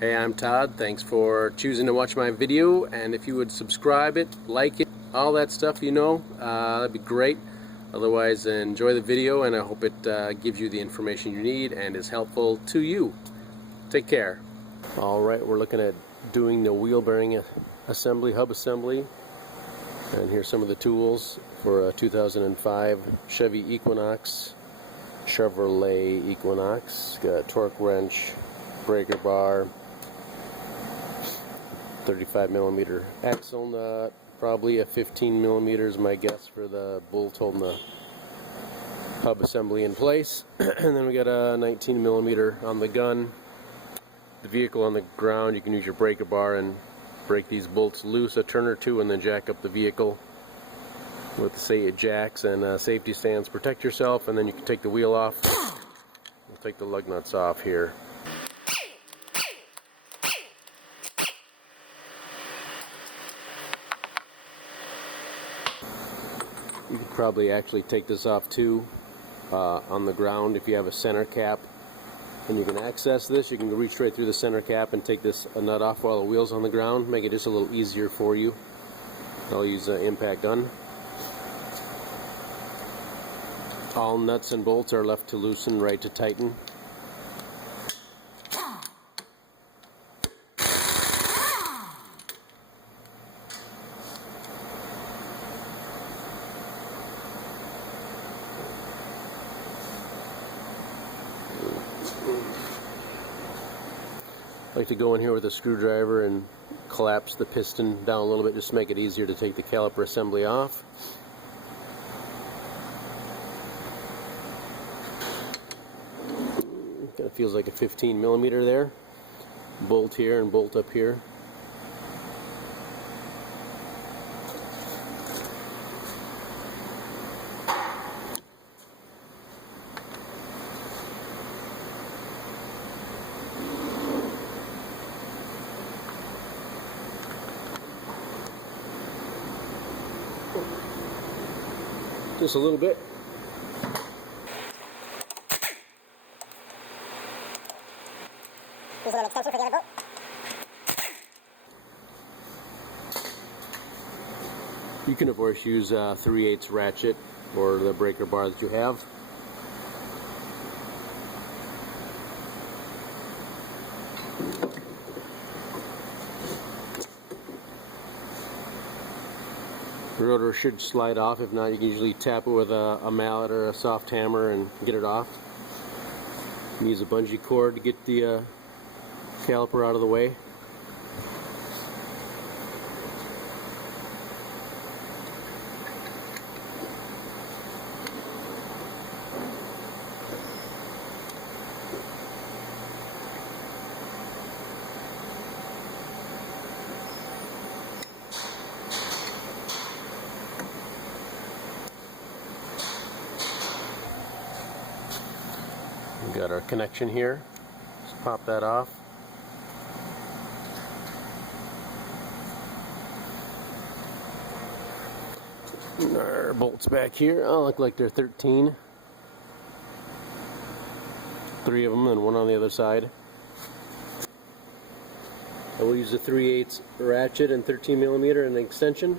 Hey, I'm Todd. Thanks for choosing to watch my video, and if you would subscribe it, like it, all that stuff, that'd be great. Otherwise, enjoy the video, and I hope it gives you the information you need and is helpful to you. Take care. Alright, we're looking at doing the wheel bearing assembly, hub assembly, and here's some of the tools for a 2005 Chevy Equinox, Chevrolet Equinox. Got a torque wrench, breaker bar, 35mm axle nut, probably a 15mm is my guess for the bolt holding the hub assembly in place. And then we got a 19mm on the gun. The vehicle on the ground, you can use your breaker bar and break these bolts loose a turn or two, and then jack up the vehicle with say jacks and safety stands. Protect yourself, and then you can take the wheel off. We'll take the lug nuts off here. You could probably actually take this off too on the ground if you have a center cap, and you can access this. You can reach right through the center cap and take this nut off while the wheel's on the ground, make it just a little easier for you. I'll use an impact gun. All nuts and bolts are left to loosen, right to tighten. I like to go in here with a screwdriver and collapse the piston down a little bit just to make it easier to take the caliper assembly off. Kind of feels like a 15mm there. Bolt here and bolt up here. Just a little bit. Use a little extension for the other bolt. You can of course use a 3/8 ratchet or the breaker bar that you have. The rotor should slide off. If not, you can usually tap it with a mallet or a soft hammer and get it off. You can use a bungee cord to get the caliper out of the way. We've got our connection here. Just pop that off. And our bolts back here, look like they're 13. 3 of them and one on the other side. I will use a 3/8 ratchet and 13mm and an extension.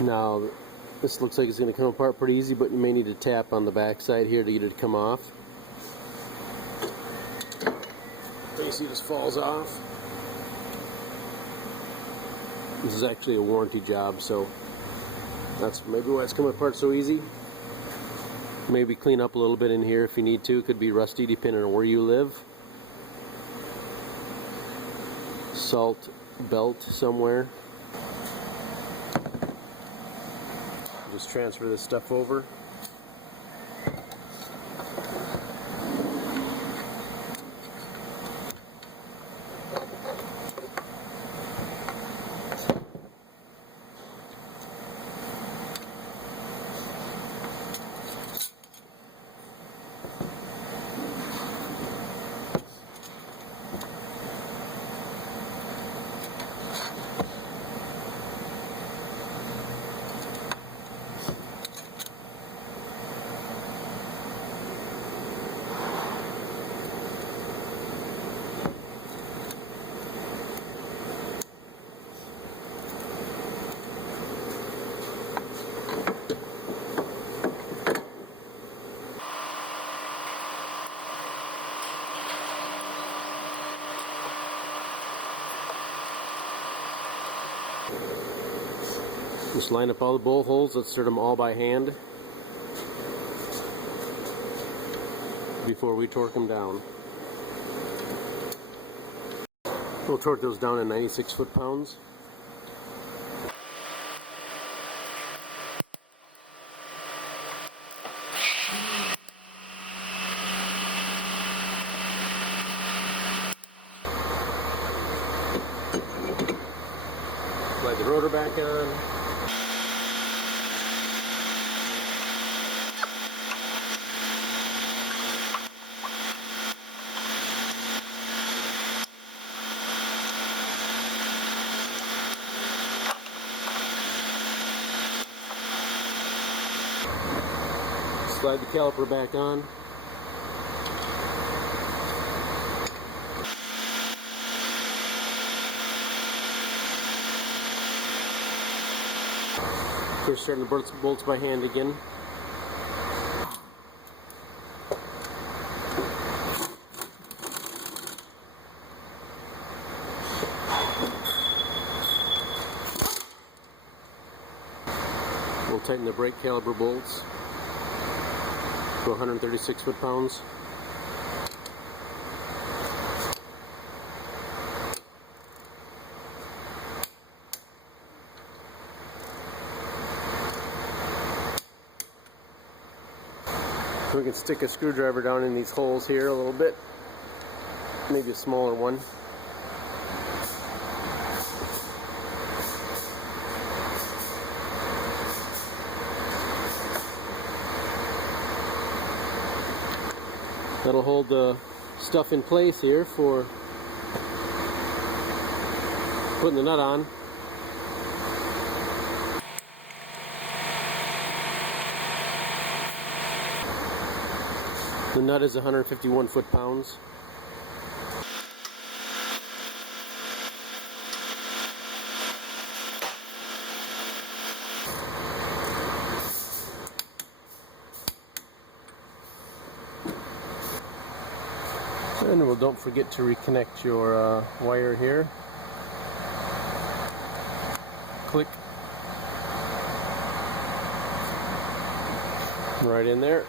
Now, this looks like it's going to come apart pretty easy, but you may need to tap on the back side here to get it to come off. Basically just falls off. This is actually a warranty job, so that's maybe why it's coming apart so easy. Maybe clean up a little bit in here if you need to. It could be rusty depending on where you live. Salt belt somewhere. Just transfer this stuff over. Just line up all the bowl holes. Let's start them all by hand before we torque them down. We'll torque those down at 96 foot-pounds. Slide the rotor back on. Slide the caliper back on. We're starting the bolts by hand again. We'll tighten the brake caliper bolts to 136 foot-pounds. We can stick a screwdriver down in these holes here a little bit, maybe a smaller one. That'll hold the stuff in place here for putting the nut on. The nut is 151 foot-pounds. And well, don't forget to reconnect your wire here. Click. Right in there.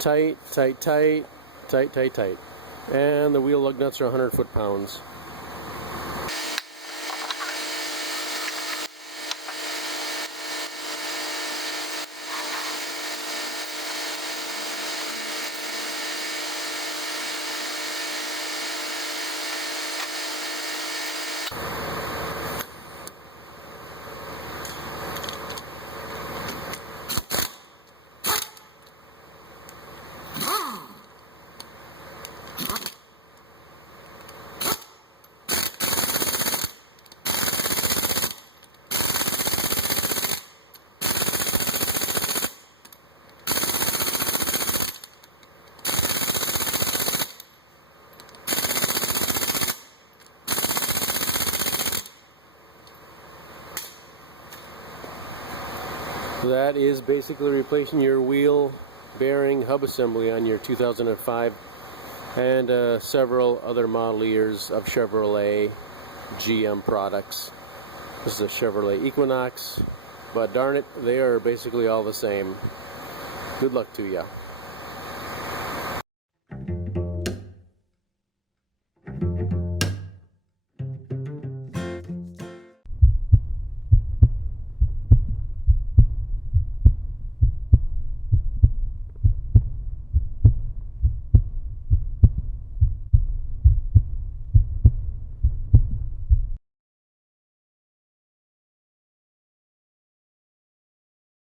Tight, tight, tight, tight, tight, tight. And the wheel lug nuts are 100 foot-pounds. That is basically replacing your wheel bearing hub assembly on your 2005 and several other model years of Chevrolet GM products. This is a Chevrolet Equinox, but darn it, they are basically all the same. Good luck to ya.